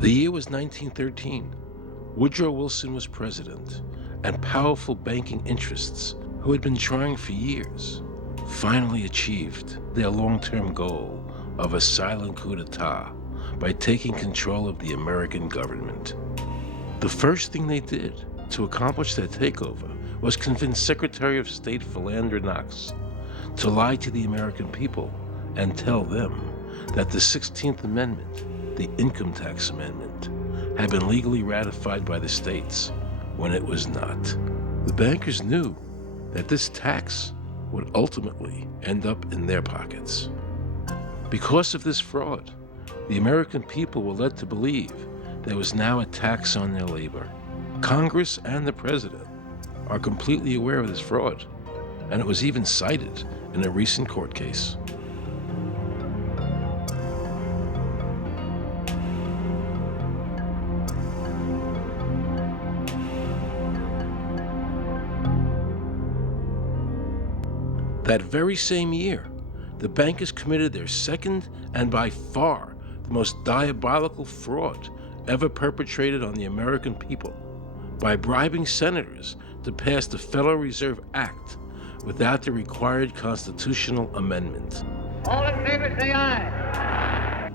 The year was 1913. Woodrow Wilson was president, and powerful banking interests, who had been trying for years, finally achieved their long-term goal of a silent coup d'etat by taking control of the American government. The first thing they did to accomplish their takeover was convince Secretary of State Philander Knox to lie to the American people and tell them that the 16th Amendment, the Income Tax Amendment, had been legally ratified by the states when it was not. The bankers knew that this tax would ultimately end up in their pockets. Because of this fraud, the American people were led to believe there was now a tax on their labor. Congress and the president are completely aware of this fraud, and it was even cited in a recent court case. That very same year, the bankers committed their second and by far the most diabolical fraud ever perpetrated on the American people by bribing senators to pass the Federal Reserve Act without the required constitutional amendment. All in favor, say aye.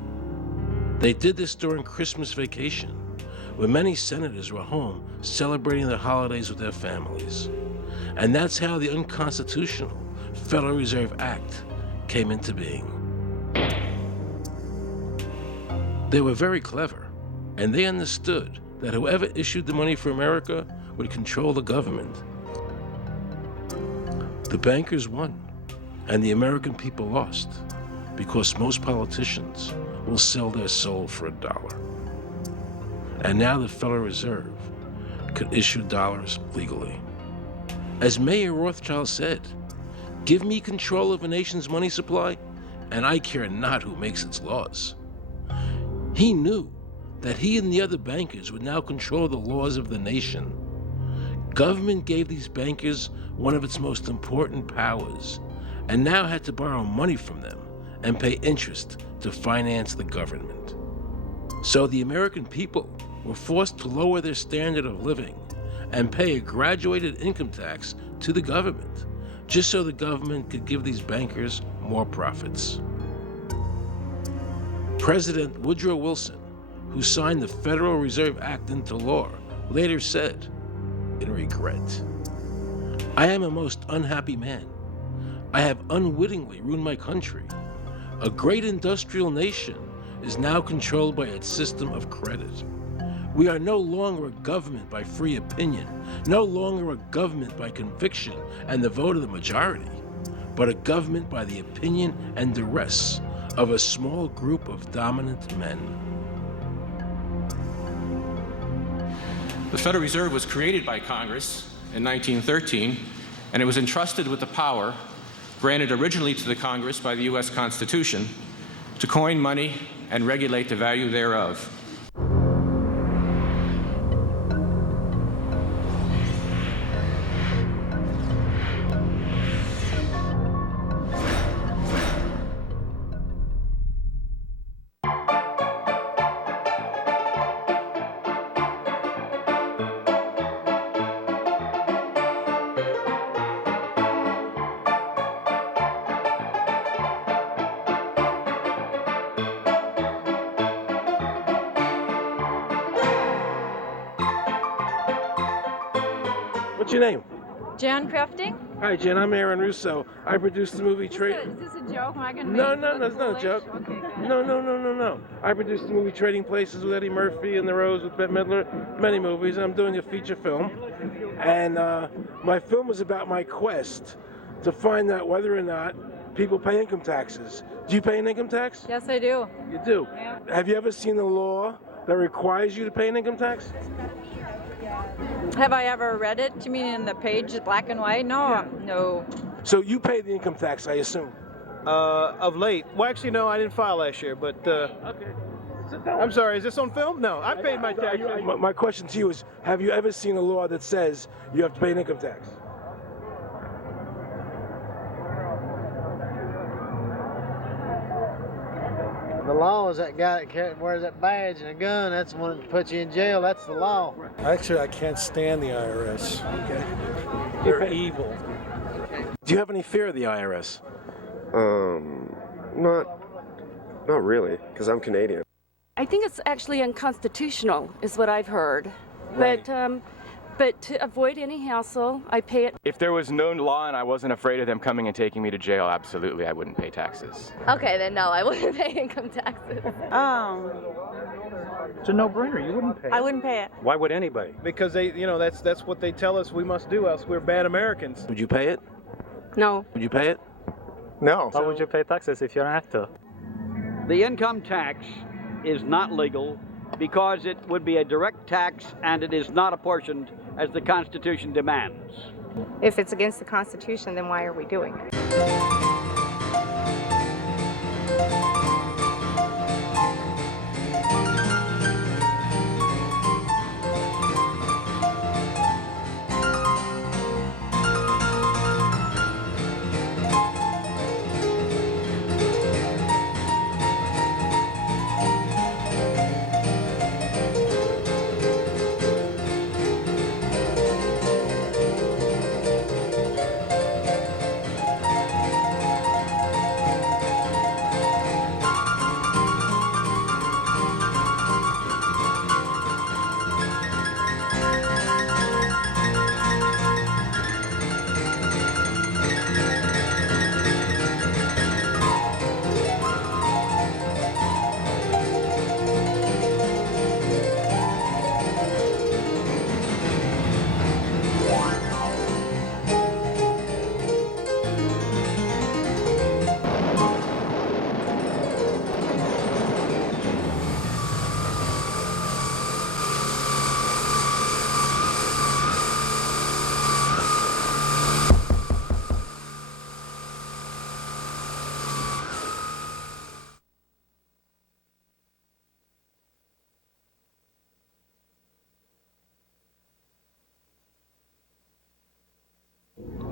They did this during Christmas vacation, when many senators were home celebrating the holidays with their families. And that's how the unconstitutional Federal Reserve Act came into being. They were very clever, and they understood that whoever issued the money for America would control the government. The bankers won, and the American people lost, because most politicians will sell their soul for $1. And now the Federal Reserve could issue dollars legally. As Mayor Rothschild said, "Give me control of a nation's money supply, and I care not who makes its laws." He knew that he and the other bankers would now control the laws of the nation. Government gave these bankers one of its most important powers, and now had to borrow money from them and pay interest to finance the government. So the American people were forced to lower their standard of living and pay a graduated income tax to the government, just so the government could give these bankers more profits. President Woodrow Wilson, who signed the Federal Reserve Act into law, later said, in regret, "I am a most unhappy man. I have unwittingly ruined my country. A great industrial nation is now controlled by its system of credit. We are no longer a government by free opinion, no longer a government by conviction and the vote of the majority, but a government by the opinion and duress of a small group of dominant men." The Federal Reserve was created by Congress in 1913, and it was entrusted with the power granted originally to the Congress by the U.S. Constitution to coin money and regulate the value thereof. What's your name? Jan Crafting? Hi, Jen. I'm Aaron Russo. I produced the movie Is this a joke? Am I going to No, it's not a joke. Okay, good. No. I produced the movie Trading Places with Eddie Murphy and The Rose with Bette Midler, many movies. I'm doing a feature film. And my film is about my quest to find out whether or not people pay income taxes. Do you pay an income tax? Yes, I do. You do? Yeah. Have you ever seen a law that requires you to pay an income tax? Have I ever read it? You mean in the page, black and white? No, Yeah. no. So you pay the income tax, I assume? Of late. Well, actually, no, I didn't file last year, but Okay. I'm sorry, is this on film? No, I paid my taxes. My question to you is, have you ever seen a law that says you have to pay an income tax? The law is that guy that wears that badge and a gun. That's the one that puts you in jail. That's the law. Actually, I can't stand the IRS. Okay. They're evil. Do you have any fear of the IRS? Not really, because I'm Canadian. I think it's actually unconstitutional, is what I've heard. Right. But to avoid any hassle, I pay it. If there was no law and I wasn't afraid of them coming and taking me to jail, absolutely, I wouldn't pay taxes. Okay, then no, I wouldn't pay income taxes. It's a no-brainer. You wouldn't pay it. I wouldn't pay it. Why would anybody? Because that's what they tell us we must do, else we're bad Americans. Would you pay it? No. Would you pay it? No. Why would you pay taxes if you're an actor? The income tax is not legal because it would be a direct tax and it is not apportioned as the Constitution demands. If it's against the Constitution, then why are we doing it?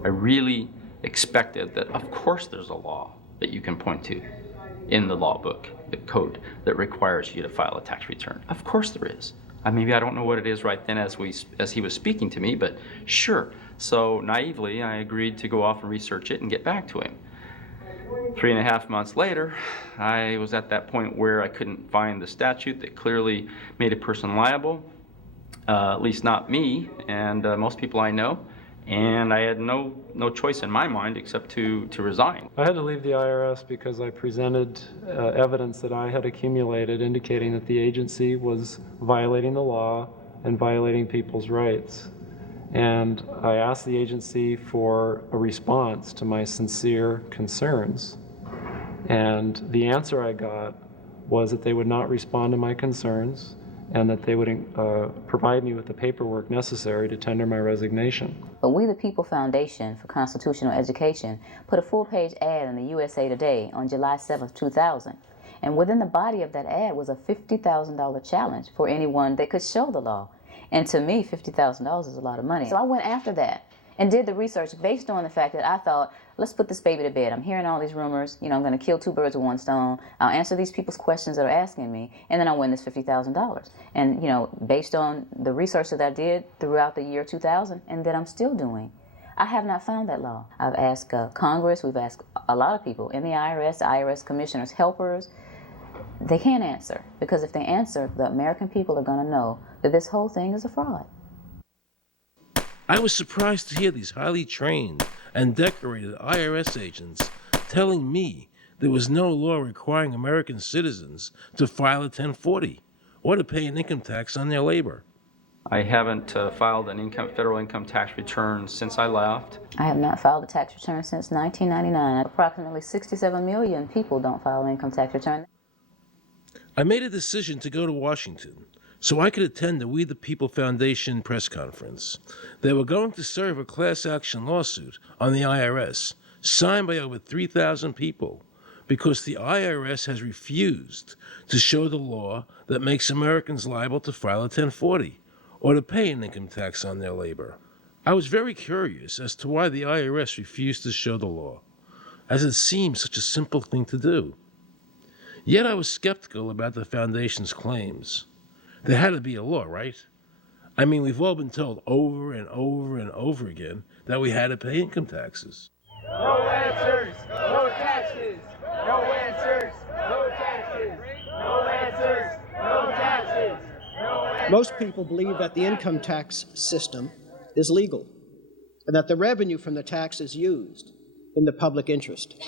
I really expected that, of course, there's a law that you can point to in the law book, the code, that requires you to file a tax return. Of course there is. Maybe I don't know what it is right then as he was speaking to me, but sure. So naively, I agreed to go off and research it and get back to him. 3.5 months later, I was at that point where I couldn't find the statute that clearly made a person liable, at least not me and most people I know. And I had no choice in my mind except to resign. I had to leave the IRS because I presented evidence that I had accumulated indicating that the agency was violating the law and violating people's rights. And I asked the agency for a response to my sincere concerns. And the answer I got was that they would not respond to my concerns and that they would provide me with the paperwork necessary to tender my resignation. But We the People Foundation for Constitutional Education put a full-page ad in the USA Today on July 7th, 2000. And within the body of that ad was a $50,000 challenge for anyone that could show the law. And to me, $50,000 is a lot of money. So I went after that and did the research based on the fact that I thought, let's put this baby to bed. I'm hearing all these rumors. I'm going to kill 2 birds with 1 stone. I'll answer these people's questions that are asking me, and then I'll win this $50,000. And, based on the research that I did throughout the year 2000 and that I'm still doing, I have not found that law. I've asked Congress, we've asked a lot of people in the IRS commissioners, helpers. They can't answer, because if they answer, the American people are going to know that this whole thing is a fraud. I was surprised to hear these highly trained and decorated IRS agents telling me there was no law requiring American citizens to file a 1040 or to pay an income tax on their labor. I haven't filed an federal income tax return since I left. I have not filed a tax return since 1999. Approximately 67 million people don't file an income tax return. I made a decision to go to Washington so I could attend the We the People Foundation press conference. They were going to serve a class action lawsuit on the IRS, signed by over 3,000 people, because the IRS has refused to show the law that makes Americans liable to file a 1040 or to pay an income tax on their labor. I was very curious as to why the IRS refused to show the law, as it seemed such a simple thing to do. Yet I was skeptical about the Foundation's claims. There had to be a law, right? I mean, we've all been told over and over and over again that we had to pay income taxes. No answers, no taxes. No answers, no taxes. No answers, no taxes. No answers. Most people believe that the income tax system is legal and that the revenue from the tax is used in the public interest.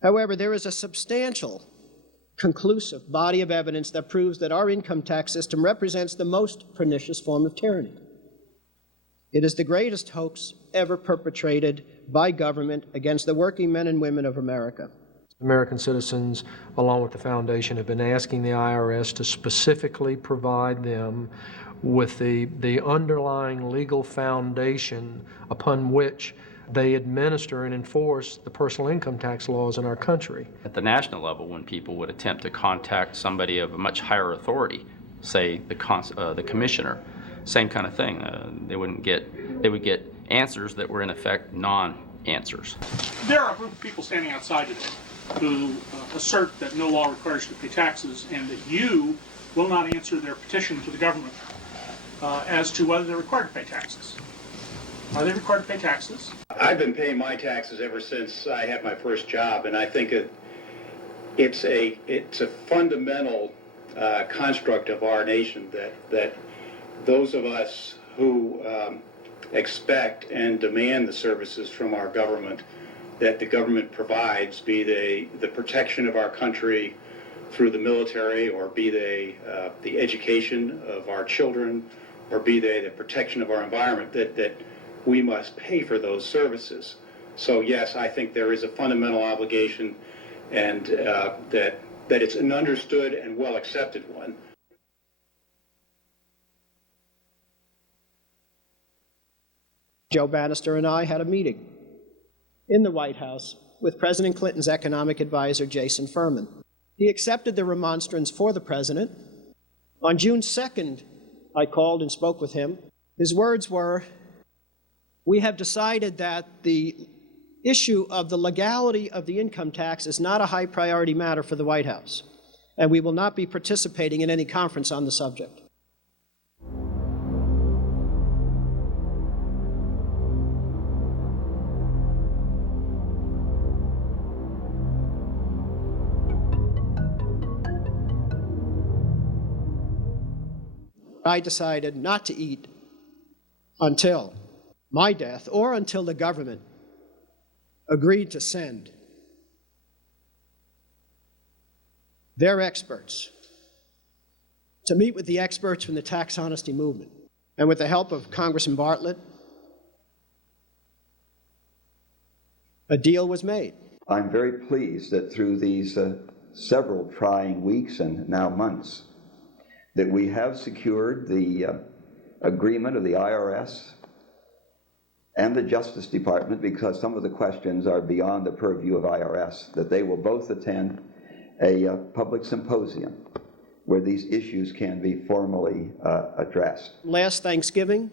However, there is a substantial, conclusive body of evidence that proves that our income tax system represents the most pernicious form of tyranny. It is the greatest hoax ever perpetrated by government against the working men and women of America. American citizens, along with the Foundation, have been asking the IRS to specifically provide them with the underlying legal foundation upon which they administer and enforce the personal income tax laws in our country. At the national level, when people would attempt to contact somebody of a much higher authority, say the commissioner, same kind of thing. They would get answers that were in effect non-answers. There are a group of people standing outside today who assert that no law requires you to pay taxes and that you will not answer their petition to the government as to whether they're required to pay taxes. Are they required to pay taxes? I've been paying my taxes ever since I had my first job, and I think it's a fundamental construct of our nation that those of us who expect and demand the services from our government that the government provides, be they the protection of our country through the military, or be they the education of our children, or be they the protection of our environment, that we must pay for those services. So yes, I think there is a fundamental obligation, and that it's an understood and well accepted one. Joe Bannister and I had a meeting in the White House with President Clinton's economic advisor, Jason Furman. He accepted the remonstrance for the president. On June 2nd, I called and spoke with him. His words were, "We have decided that the issue of the legality of the income tax is not a high priority matter for the White House, and we will not be participating in any conference on the subject." I decided not to eat until my death, or until the government agreed to send their experts to meet with the experts from the tax honesty movement. And with the help of Congressman Bartlett, a deal was made. I'm very pleased that through these several trying weeks and now months, that we have secured the agreement of the IRS and the Justice Department, because some of the questions are beyond the purview of IRS, that they will both attend a public symposium where these issues can be formally addressed. Last Thanksgiving,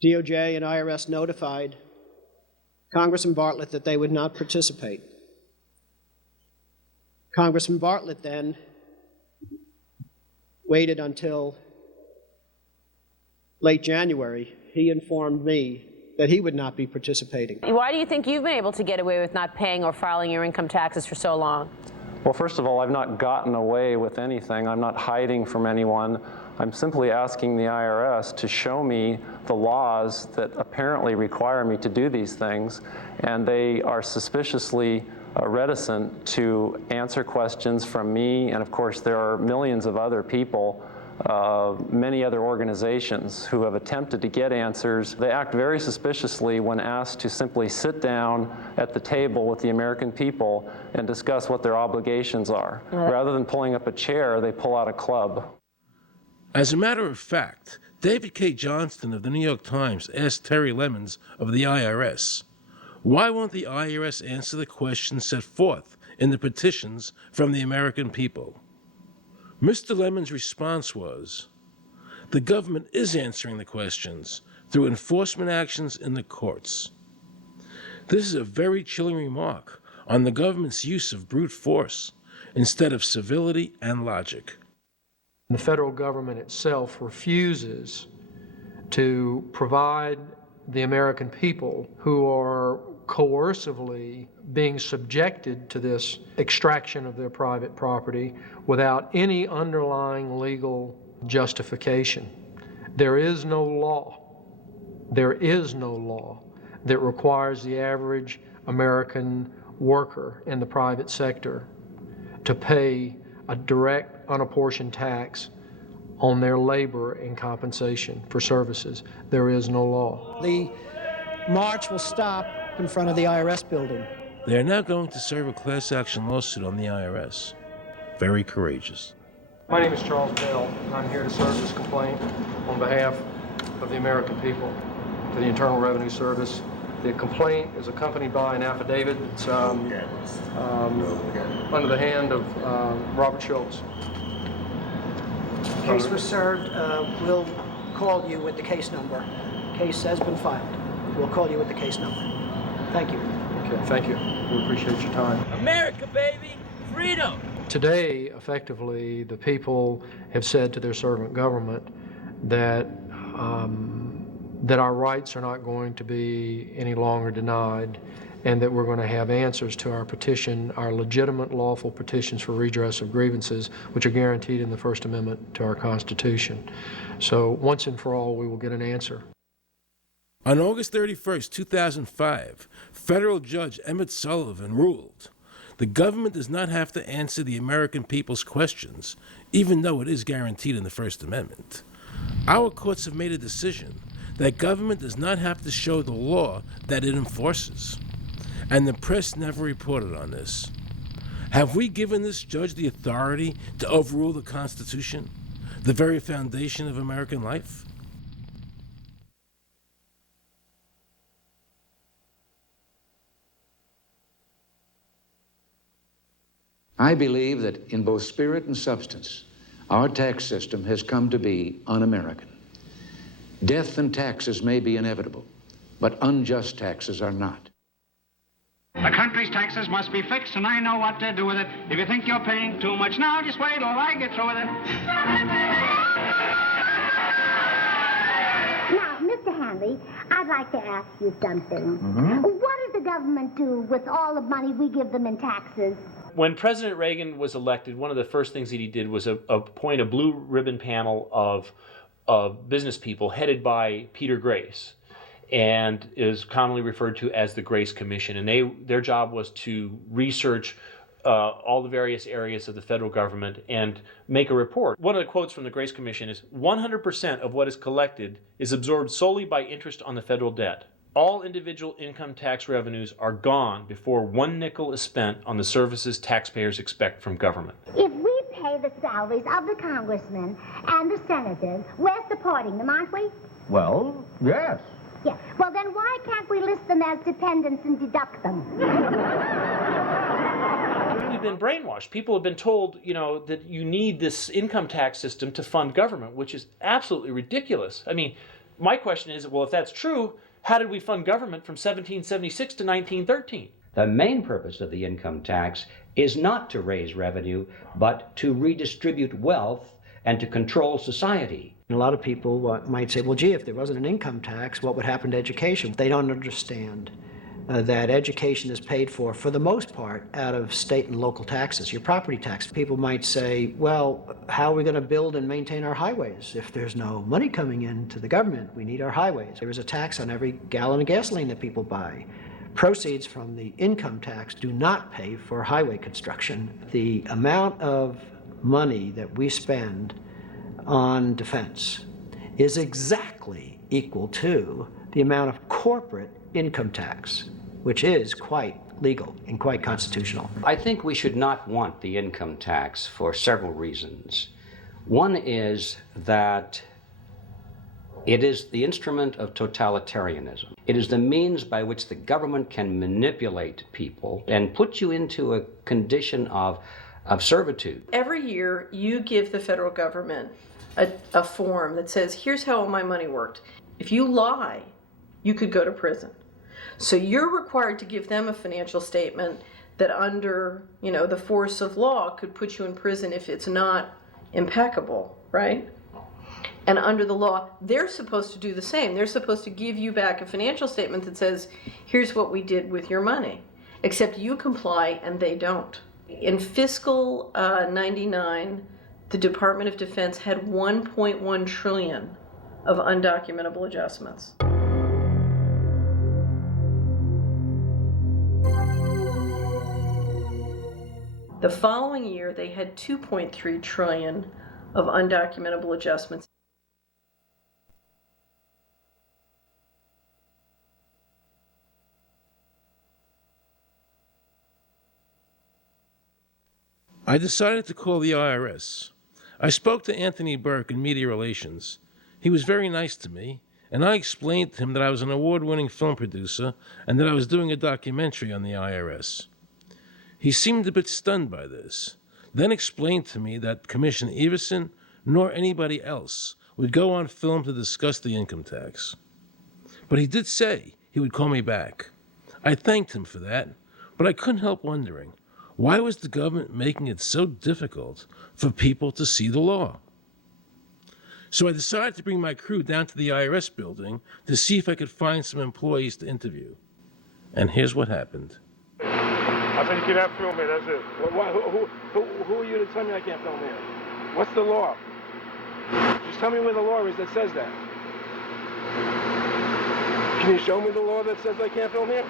DOJ and IRS notified Congressman Bartlett that they would not participate. Congressman Bartlett then waited until late January. He informed me that he would not be participating. Why do you think you've been able to get away with not paying or filing your income taxes for so long? Well, first of all, I've not gotten away with anything. I'm not hiding from anyone. I'm simply asking the IRS to show me the laws that apparently require me to do these things, and they are suspiciously reticent to answer questions from me. And of course, there are millions of other people, many other organizations who have attempted to get answers. They act very suspiciously when asked to simply sit down at the table with the American people and discuss what their obligations are. Rather than pulling up a chair, they pull out a club. As a matter of fact, David K. Johnston of the New York Times asked Terry Lemons of the IRS, why won't the IRS answer the questions set forth in the petitions from the American people? Mr. Lemon's response was, the government is answering the questions through enforcement actions in the courts. This is a very chilling remark on the government's use of brute force instead of civility and logic. The federal government itself refuses to provide the American people who are coercively being subjected to this extraction of their private property without any underlying legal justification. There is no law that requires the average American worker in the private sector to pay a direct, unapportioned tax on their labor and compensation for services. There is no law. The march will stop in front of the IRS building. They are now going to serve a class action lawsuit on the IRS. Very courageous. My name is Charles Bell, and I'm here to serve this complaint on behalf of the American people to the Internal Revenue Service. The complaint is accompanied by an affidavit that's under the hand of Robert Schultz. Case was served. We'll call you with the case number. Case has been filed. We'll call you with the case number. Thank you. Okay, thank you. We appreciate your time. America, baby! Freedom! Today, effectively, the people have said to their servant government that that our rights are not going to be any longer denied, and that we're going to have answers to our petition, our legitimate, lawful petitions for redress of grievances, which are guaranteed in the First Amendment to our Constitution. So once and for all, we will get an answer. On August 31st, 2005, federal judge Emmett Sullivan ruled, the government does not have to answer the American people's questions, even though it is guaranteed in the First Amendment. Our courts have made a decision that government does not have to show the law that it enforces. And the press never reported on this. Have we given this judge the authority to overrule the Constitution, the very foundation of American life? I believe that in both spirit and substance, our tax system has come to be un-American. Death and taxes may be inevitable, but unjust taxes are not. The country's taxes must be fixed, and I know what to do with it. If you think you're paying too much now, just wait till I get through with it. Now, Mr. Hanley, I'd like to ask you something. What does the government do with all the money we give them in taxes? When President Reagan was elected, one of the first things that he did was appoint a blue ribbon panel of business people headed by Peter Grace, and is commonly referred to as the Grace Commission. And their job was to research all the various areas of the federal government and make a report. One of the quotes from the Grace Commission is, 100% of what is collected is absorbed solely by interest on the federal debt. All individual income tax revenues are gone before 1 nickel is spent on the services taxpayers expect from government. If we pay the salaries of the congressmen and the senators, we're supporting them, aren't we? Well, yes. Yeah. Well, then why can't we list them as dependents and deduct them? We've been brainwashed. People have been told, that you need this income tax system to fund government, which is absolutely ridiculous. I mean, my question is, well, if that's true, how did we fund government from 1776 to 1913? The main purpose of the income tax is not to raise revenue, but to redistribute wealth and to control society. A lot of people might say, well, gee, if there wasn't an income tax, what would happen to education? They don't understand that education is paid for the most part, out of state and local taxes, your property tax. People might say, well, how are we going to build and maintain our highways? If there's no money coming into the government, we need our highways. There is a tax on every gallon of gasoline that people buy. Proceeds from the income tax do not pay for highway construction. The amount of money that we spend on defense is exactly equal to the amount of corporate income tax, which is quite legal and quite constitutional. I think we should not want the income tax for several reasons. One is that it is the instrument of totalitarianism. It is the means by which the government can manipulate people and put you into a condition of servitude. Every year you give the federal government a form that says, here's how all my money worked. If you lie, you could go to prison. So you're required to give them a financial statement that under, the force of law could put you in prison if it's not impeccable, right? And under the law, they're supposed to do the same. They're supposed to give you back a financial statement that says, here's what we did with your money, except you comply and they don't. In fiscal 99, the Department of Defense had 1.1 trillion of undocumentable adjustments. The following year, they had 2.3 trillion of undocumentable adjustments. I decided to call the IRS. I spoke to Anthony Burke in Media Relations. He was very nice to me, and I explained to him that I was an award-winning film producer and that I was doing a documentary on the IRS. He seemed a bit stunned by this, then explained to me that Commissioner Everson nor anybody else would go on film to discuss the income tax. But he did say he would call me back. I thanked him for that, but I couldn't help wondering, why was the government making it so difficult for people to see the law? So I decided to bring my crew down to the IRS building to see if I could find some employees to interview. And here's what happened. I said you cannot film me, that's it. Who are you to tell me I can't film here? What's the law? Just tell me where the law is that says that. Can you show me the law that says I can't film here?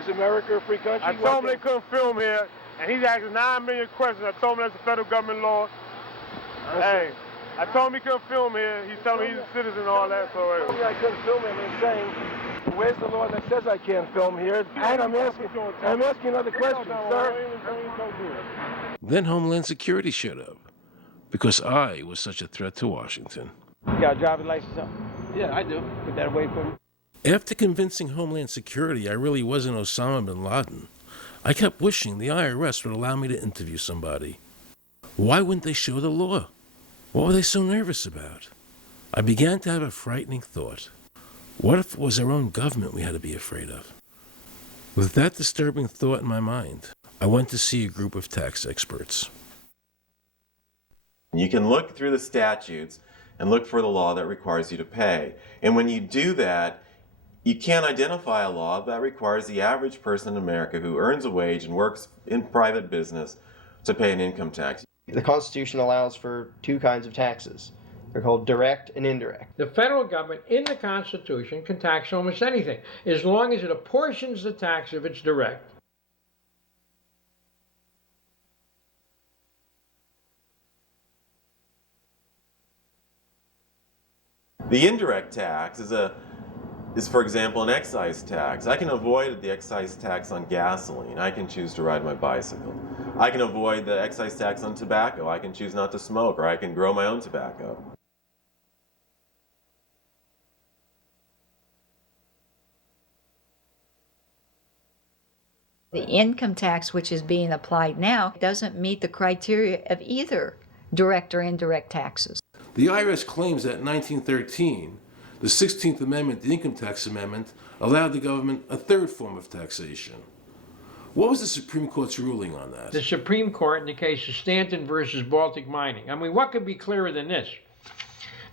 Is America a free country? I told him they couldn't film here, and he's asking 9 million questions. I told him that's a federal government law. Hey, I told him he couldn't film here. He's telling me he's a citizen and all that, so hey. Told me I couldn't film here, I'm saying, where's the law that says I can't film here? And I'm asking another question, sir. Then Homeland Security showed up, because I was such a threat to Washington. You got a driver's license? Yeah, I do. Put that away for me. After convincing Homeland Security I really wasn't Osama bin Laden, I kept wishing the IRS would allow me to interview somebody. Why wouldn't they show the law? What were they so nervous about? I began to have a frightening thought. What if it was our own government we had to be afraid of? With that disturbing thought in my mind, I went to see a group of tax experts. You can look through the statutes and look for the law that requires you to pay. And when you do that, you can't identify a law that requires the average person in America who earns a wage and works in private business to pay an income tax. The Constitution allows for two kinds of taxes. They're called direct and indirect. The federal government in the Constitution can tax almost anything, as long as it apportions the tax if it's direct. The indirect tax is, for example, an excise tax. I can avoid the excise tax on gasoline. I can choose to ride my bicycle. I can avoid the excise tax on tobacco. I can choose not to smoke, or I can grow my own tobacco. The income tax which is being applied now doesn't meet the criteria of either direct or indirect taxes. The IRS claims that in 1913, the 16th Amendment, the Income Tax Amendment, allowed the government a third form of taxation. What was the Supreme Court's ruling on that? The Supreme Court in the case of Stanton versus Baltic Mining. I mean, what could be clearer than this?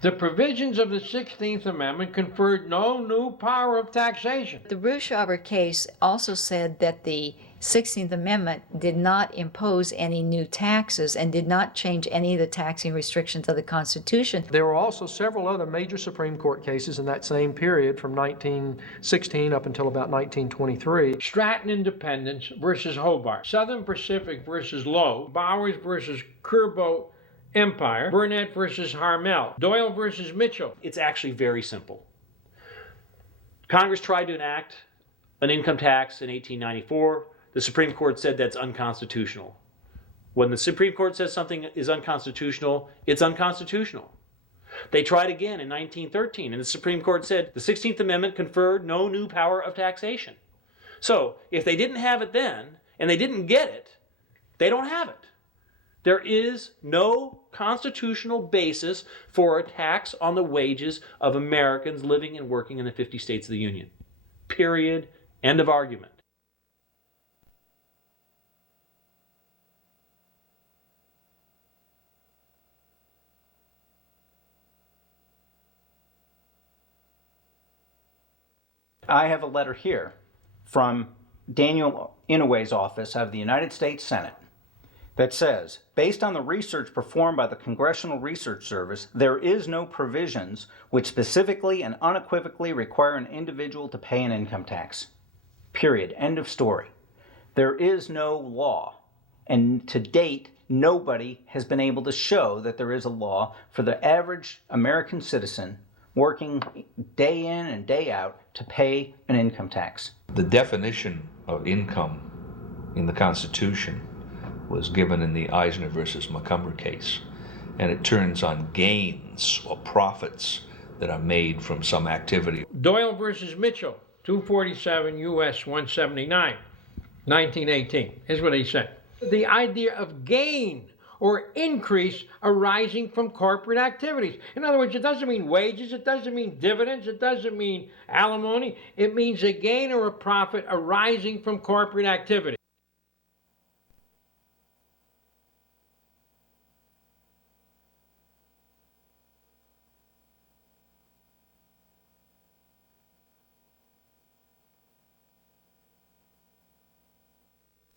The provisions of the 16th Amendment conferred no new power of taxation. The Ruschauer case also said that the 16th Amendment did not impose any new taxes and did not change any of the taxing restrictions of the Constitution. There were also several other major Supreme Court cases in that same period from 1916 up until about 1923. Stratton Independence versus Hobart, Southern Pacific versus Lowe, Bowers versus Curbo Empire, Burnett versus Harmel, Doyle versus Mitchell. It's actually very simple. Congress tried to enact an income tax in 1894. The Supreme Court said that's unconstitutional. When the Supreme Court says something is unconstitutional, it's unconstitutional. They tried again in 1913, and the Supreme Court said the 16th Amendment conferred no new power of taxation. So if they didn't have it then, and they didn't get it, they don't have it. There is no constitutional basis for a tax on the wages of Americans living and working in the 50 states of the Union. Period. End of argument. I have a letter here from Daniel Inouye's office of the United States Senate that says, based on the research performed by the Congressional Research Service, there is no provisions which specifically and unequivocally require an individual to pay an income tax. Period. End of story. There is no law, and to date, nobody has been able to show that there is a law for the average American citizen working day in and day out to pay an income tax. The definition of income in the Constitution was given in the Eisner versus Macomber case, and it turns on gains or profits that are made from some activity. Doyle versus Mitchell, 247 U.S. 179, 1918. Here's what he said. The idea of gain or increase arising from corporate activities. In other words, it doesn't mean wages, it doesn't mean dividends, it doesn't mean alimony. It means a gain or a profit arising from corporate activity.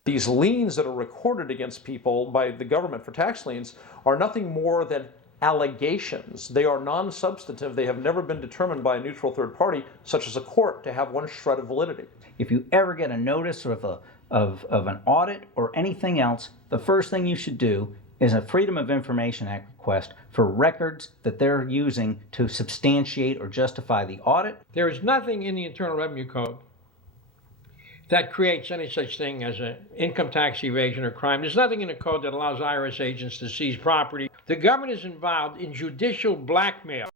These liens that are recorded against people by the government for tax liens are nothing more than allegations. They are non-substantive. They have never been determined by a neutral third party, such as a court, to have one shred of validity. If you ever get a notice of an audit or anything else, the first thing you should do is a Freedom of Information Act request for records that they're using to substantiate or justify the audit. There is nothing in the Internal Revenue Code that creates any such thing as an income tax evasion or crime. There's nothing in the code that allows IRS agents to seize property. The government is involved in judicial blackmail.